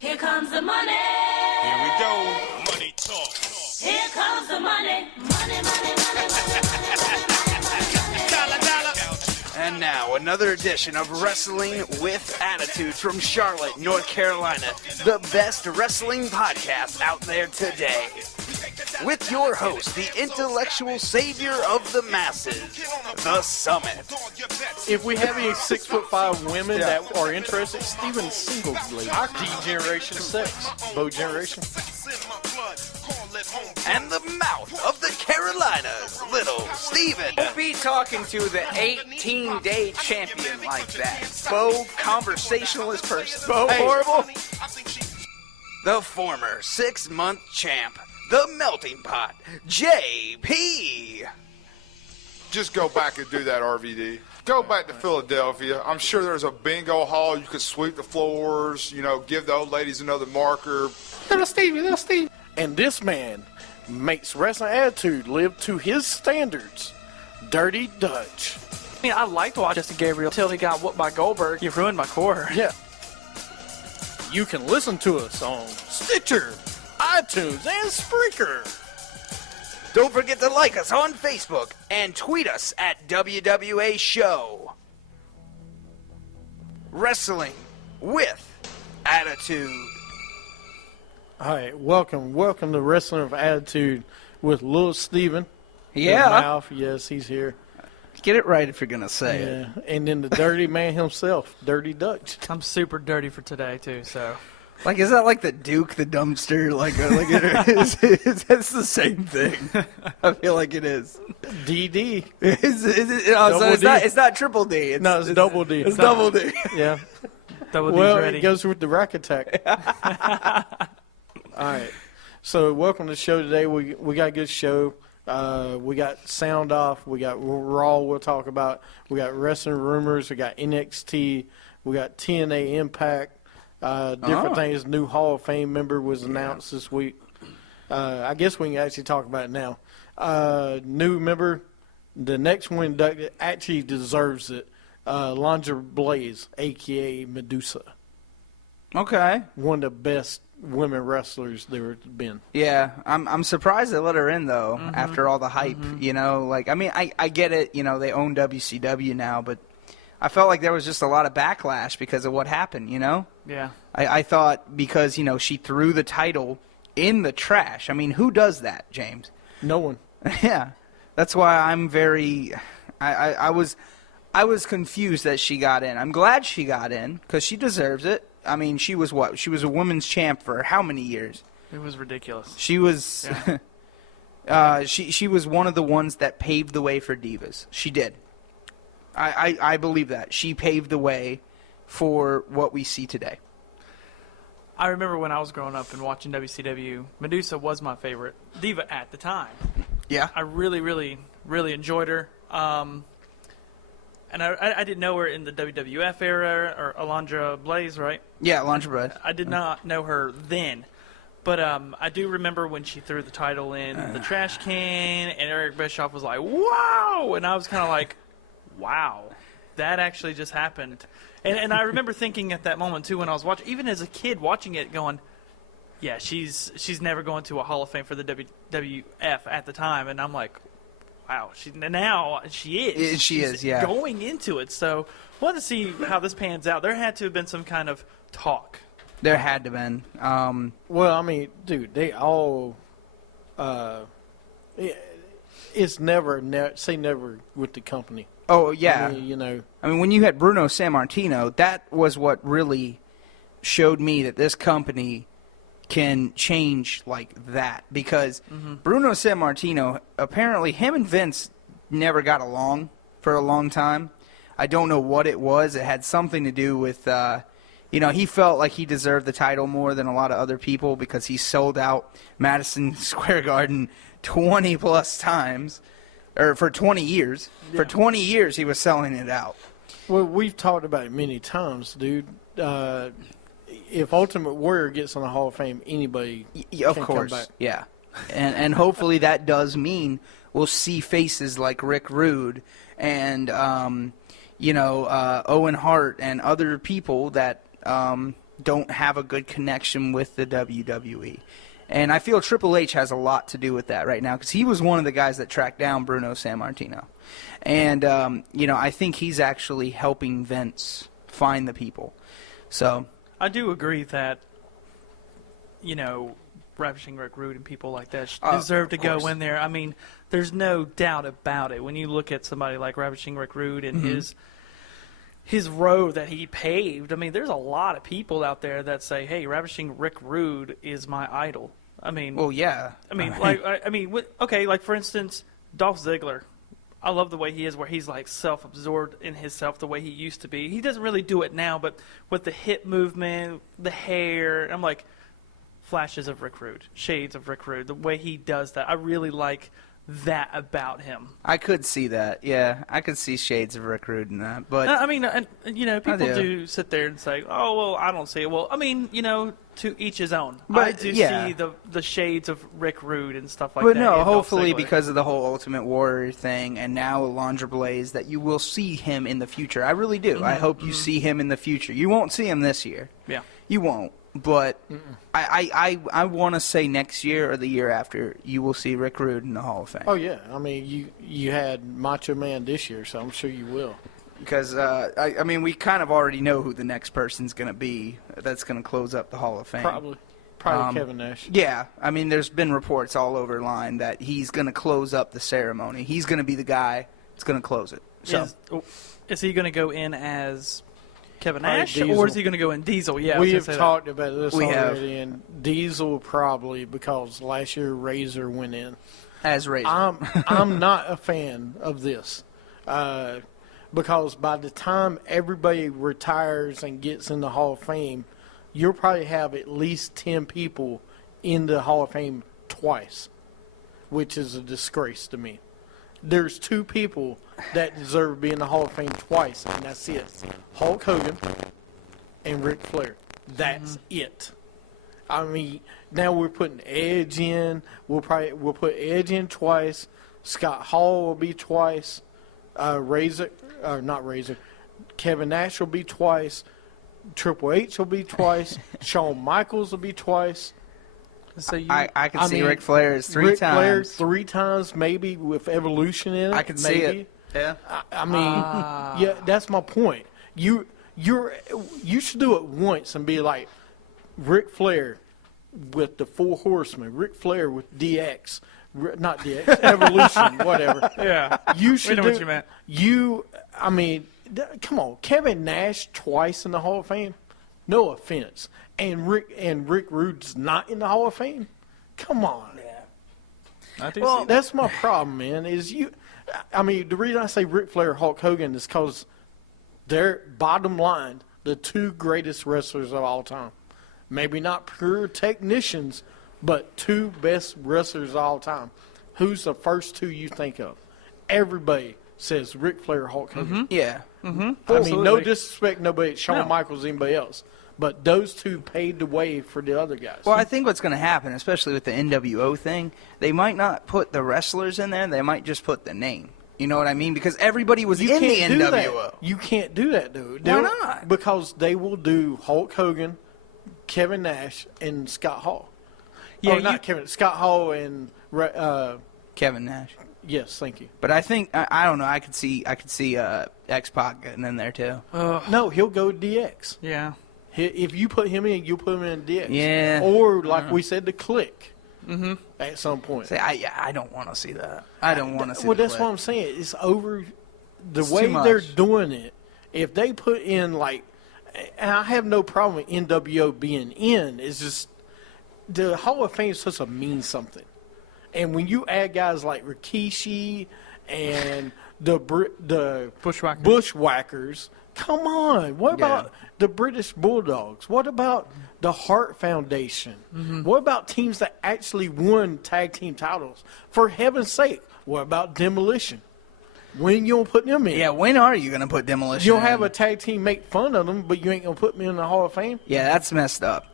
Here comes the money. Here we go. Money talk. Here comes the money. Money, money, money, money. Dollar, dollar. And now, another edition of Wrestling with Attitude from Charlotte, North Carolina, the best wrestling podcast out there today. With your host, the intellectual savior of the masses, The Summit. If we have any 6'5" women that are interested, Steven Singlesley, D-Generation 6, Bo Generation. And the mouth of the Carolinas, Little Steven. Don't be talking to the 18-day champion like that. Bo, conversationalist person. Bo Horrible. The former 6-month champ, the melting pot, JP. Just go back and do that, RVD. Go back to Philadelphia. I'm sure there's a bingo hall. You could sweep the floors, give the old ladies another marker. Little Steve. And this man makes Wrestling Attitude live to his standards. Dirty Dutch. I mean, I liked watching Justin Gabriel until he got whooped by Goldberg. He ruined my core. Yeah. You can listen to us on Stitcher, iTunes, and Spreaker. Don't forget to like us on Facebook and tweet us at WWA Show. Wrestling with Attitude. All right, welcome to Wrestling with Attitude with Lil Steven. Yeah. Mouth. Yes, he's here. Get it right if you're going to say it. Yeah. And then the dirty man himself, Dirty Dutch. I'm super dirty for today, too, so. Like, is that like the Duke, the dumpster? Like it is? That's the same thing. I feel like it is. DD. It's not triple D. It's double D. It's double D. Yeah. Double D's Well, ready. it goes with the Rack Attack. All right. So welcome to the show today. We got a good show. We got Sound Off. We got Raw we'll talk about. We got Wrestling Rumors. We got NXT. We got TNA Impact. Different things. New Hall of Fame member was announced this week. I guess we can actually talk about it now. New member. The next one inducted actually deserves it. Alundra Blaze, a.k.a. Medusa. Okay. One of the best women wrestlers there have been. Yeah, I'm surprised they let her in, though, after all the hype, I get it, they own WCW now, but I felt like there was just a lot of backlash because of what happened, Yeah. I thought because, she threw the title in the trash. I mean, who does that, James? No one. Yeah. That's why I'm very I was confused that she got in. I'm glad she got in because she deserves it. I mean, she was what? She was a women's champ for how many years? It was ridiculous. She was Yeah. she was one of the ones that paved the way for divas. She did. I believe that. She paved the way for what we see today. I remember when I was growing up and watching WCW, Medusa was my favorite diva at the time. Yeah. I really, really, really enjoyed her. And I didn't know her in the WWF era, or Alundra Blaze, right? Yeah, Alundra Blaze. I did not know her then. But I do remember when she threw the title in the trash can, and Eric Bischoff was like, wow! And I was kind of like, wow, that actually just happened. And I remember thinking at that moment, too, when I was watching, even as a kid watching it, going, yeah, she's never going to a Hall of Fame for the WWF at the time. And I'm like, wow, now she is. She's yeah. Going into it. So we'll have to see how this pans out. There had to have been some kind of talk. There had to have been. Well, I mean, dude, they all it's never say never with the company. Oh, yeah. I mean, when you had Bruno Sammartino, that was what really showed me that this company can change like that. Because Bruno Sammartino, apparently him and Vince never got along for a long time. I don't know what it was. It had something to do with, he felt like he deserved the title more than a lot of other people because he sold out Madison Square Garden 20-plus times. Or for 20 years. Yeah. For 20 years, he was selling it out. Well, we've talked about it many times, dude. If Ultimate Warrior gets in the Hall of Fame, anybody of can course, come back. Yeah. And hopefully that does mean we'll see faces like Rick Rude and, Owen Hart and other people that, don't have a good connection with the WWE. And I feel Triple H has a lot to do with that right now because he was one of the guys that tracked down Bruno Sammartino. And, I think he's actually helping Vince find the people. So I do agree that, Ravishing Rick Rude and people like that deserve to go course. in there. I mean, there's no doubt about it. When you look at somebody like Ravishing Rick Rude and his road that he paved, I mean, there's a lot of people out there that say, "Hey, Ravishing Rick Rude is my idol." I mean, well, yeah. like for instance, Dolph Ziggler. I love the way he is, where he's like self-absorbed in himself, the way he used to be. He doesn't really do it now, but with the hip movement, the hair, I'm like, flashes of Rick Rude, shades of Rick Rude. The way he does that, I really like that about him. I could see that. Yeah, I could see shades of Rick Rude in that. But I mean, people do. do sit there and say, "Oh, well, I don't see it." Well, I mean, to each his own. But, I do yeah. see the shades of Rick Rude and stuff like But that. no, in Dolph hopefully Ziggler. because of the whole Ultimate Warrior thing and now Alundra Blaze that you will see him in the future. I really do. I hope you see him in the future. You won't see him this year. Yeah. You won't. But I want to say next year or the year after you will see Rick Rude in the Hall of Fame. Oh yeah, I mean you had Macho Man this year, so I'm sure you will. Because, I mean, we kind of already know who the next person's going to be that's going to close up the Hall of Fame. Probably Kevin Nash. Yeah, I mean, there's been reports all over line that he's going to close up the ceremony. He's going to be the guy that's going to close it. So Is he going to go in as Kevin Probably Nash, Diesel. or is he going to go in Diesel? Yeah, I was We gonna have say that. talked about this We have. already, and Diesel probably because last year Razor went in. as Razor. I'm not a fan of this because by the time everybody retires and gets in the Hall of Fame, you'll probably have at least 10 people in the Hall of Fame twice, which is a disgrace to me. There's 2 people that deserve to be in the Hall of Fame twice, and that's it. Hulk Hogan and Ric Flair. That's it. I mean, now we're putting Edge in. We'll put Edge in twice. Scott Hall will be twice. Kevin Nash will be twice. Triple H will be twice. Shawn Michaels will be twice. So you, I can I see mean, Ric Flair as 3 Ric Flair times. 3 times, maybe with Evolution in it. I can maybe. see it. Yeah. I mean, yeah, that's my point. You should do it once and be like Ric Flair with the 4 Horsemen, Ric Flair with DX, not DX, Evolution, whatever. yeah, You should know do, what you meant. I mean, come on, Kevin Nash twice in the Hall of Fame. No offense, and Rick Rude's not in the Hall of Fame. Come on. I do Well, see that. that's my problem, man. I mean, the reason I say Ric Flair, Hulk Hogan is because they're bottom line the 2 greatest wrestlers of all time. Maybe not pure technicians, but 2 best wrestlers of all time. Who's the first 2 you think of? Everybody says Ric Flair, Hulk Hogan. Yeah. I mean, Absolutely. no disrespect, nobody, Shawn No. Michaels, anybody else. But those 2 paved the way for the other guys. Well, I think what's going to happen, especially with the NWO thing, they might not put the wrestlers in there. They might just put the name. You know what I mean? Because everybody was in the do NWO. that. You can't do that, dude. Why not? Because they will do Hulk Hogan, Kevin Nash, and Scott Hall. Yeah, Not Kevin. Scott Hall and Kevin Nash. yes, thank you. But I think I don't know. I could see X-Pac getting in there too. No, he'll go DX. Yeah. If you put him in, you'll put him in DX. Yeah. Or like we said, the Click. At some point. See, I don't want to see that. I don't want to see. Well, the that's clip. what I'm saying. It's over. The It's way too they're much. doing it, if they put in like, and I have no problem with NWO being in. It's just the Hall of Fame is supposed to mean something, and when you add guys like Rikishi and the Bushwhackers, come on. What about the British Bulldogs? What about the Hart Foundation? What about teams that actually won tag team titles? For heaven's sake, what about Demolition? When you don't put them in? Yeah, when are you going to put Demolition? You'll have in? a tag team make fun of them, but you ain't going to put me in the Hall of Fame? Yeah, that's messed up.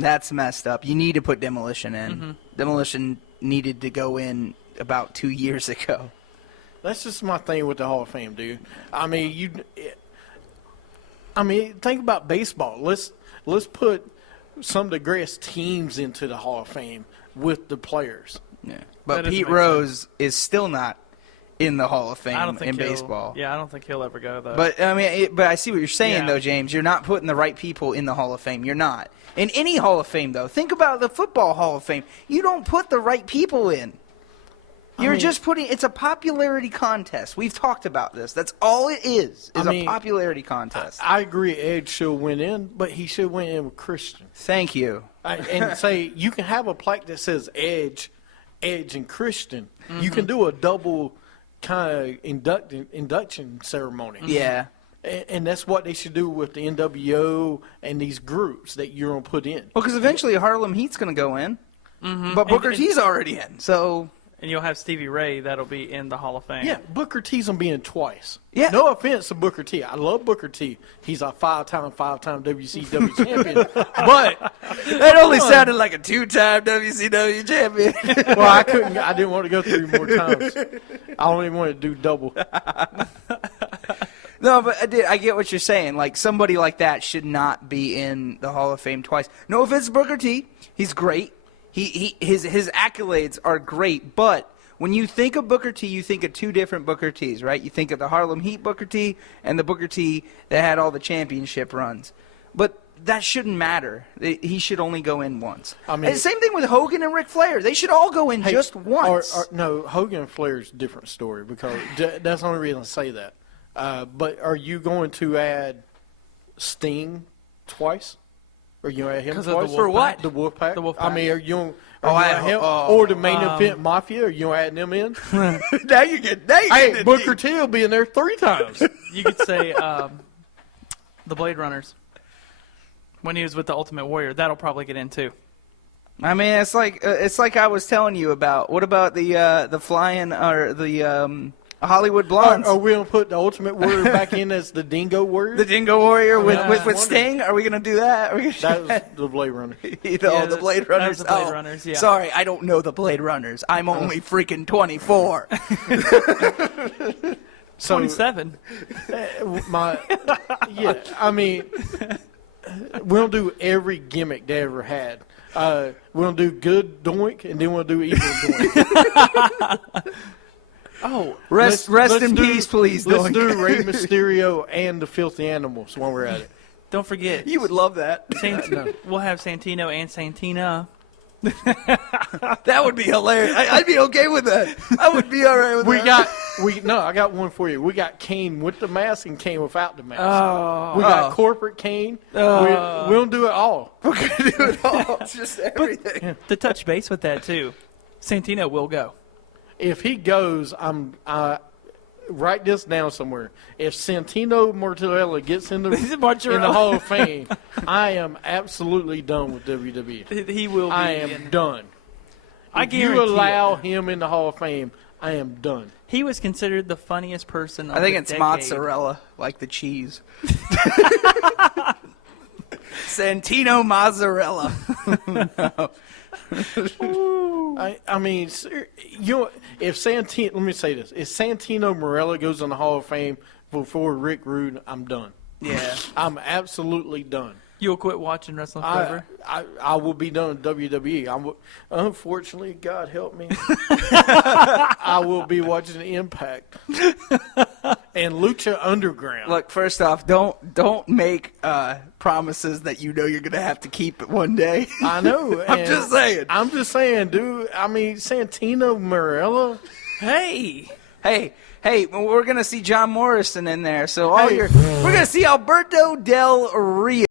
That's messed up. You need to put Demolition in. Demolition needed to go in about 2 years ago. That's just my thing with the Hall of Fame, dude. I mean, I mean, think about baseball. Let's put some of the greatest teams into the Hall of Fame with the players. Yeah. That But doesn't Pete make Rose is still not in the Hall of Fame I don't think in he'll- baseball. Yeah, I don't think he'll ever go though. But I mean, but I see what you're saying Yeah. though, James. You're not putting the right people in the Hall of Fame. You're not. In any Hall of Fame though, think about the football Hall of Fame. You don't put the right people in. You're mean- just putting. It's a popularity contest. We've talked about this. That's all it is. I mean, a popularity contest. I agree Edge should win in, but he should win in with Christian. Thank you. And say you can have a plaque that says Edge, and Christian. You can do a double kind of induction ceremony. Yeah. And that's what they should do with the NWO and these groups that you're going to put in. Well, because eventually Harlem Heat's going to go in, but Booker And- T's already in. So and you'll have Stevie Ray that'll be in the Hall of Fame. Yeah, Booker T's going to be in twice. Yeah. No offense to Booker T. I love Booker T. He's a five-time WCW champion. But that only sounded like a 2-time WCW champion. well, I didn't want to go 3 more times. I only wanted to do double. No, but I get what you're saying. Like, somebody like that should not be in the Hall of Fame twice. No offense to Booker T. He's great. His accolades are great. But when you think of Booker T, you think of 2 different Booker Ts, right? You think of the Harlem Heat Booker T and the Booker T that had all the championship runs. But that shouldn't matter. He should only go in once. I mean- And same thing with Hogan and Ric Flair. They should all go in Hey, just once. No, Hogan and Flair's a different story because that's the only reason I say that. But are you going to add Sting twice? Or you add him 'Cause of the twice? For what? The Wolfpack. The Wolfpack. I mean, are you Oh, add him, oh, or the main event Mafia? Are you adding them in? now you get Hey, Booker T will be in there 3 times. You could say the Blade Runners when he was with the Ultimate Warrior. That'll probably get in too. I mean, it's like I was telling you about. What about the flying or the Hollywood Blondes? Are we going to put the Ultimate Warrior back in as the Dingo Warrior? The Dingo Warrior with, I with, was with Sting? Are we going to do that? Are we gonna That was the Blade Runner. the Blade that Runners. was the Blade Oh, Runners, yeah. Sorry, I don't know the Blade Runners. I'm only freaking 24. So 27. yeah, I mean, we'll do every gimmick they ever had. We'll do good doink, and then we'll do evil doink. Oh, Rest Let's in do- peace, please. Let's Doink. do Rey Mysterio and the Filthy Animals while we're at it. don't forget. You would love that. We'll have Santino and Santina. That would be hilarious. I'd be okay with that. I would be all right with that. I got one for you. We got Kane with the mask and Kane without the mask. Oh. We got corporate Kane. We'll do it all. We're going to do it all. It's just everything. To touch base with that too, Santino will go. If he goes, write this down somewhere. If Santino Martella gets in the Hall of Fame, I am absolutely done with WWE. He will be. I am done. I If guarantee you allow it. him in the Hall of Fame, I am done. He was considered the funniest person. Of I think the it's decade. mozzarella, like the cheese. Santino mozzarella. I mean, if Santino, let me say this: if Santino Marella goes in the Hall of Fame before Rick Rude, I'm done. Yeah. I'm absolutely done. You'll quit watching wrestling forever. I will be done with WWE. Unfortunately, God help me. I will be watching Impact and Lucha Underground. Look, first off, don't make promises that you know you're gonna have to keep one day. I know. I'm just saying. I'm just saying, dude. I mean, Santino Marella. Hey, Hey, we're gonna see John Morrison in there, so Hey. we're gonna see Alberto Del Rio.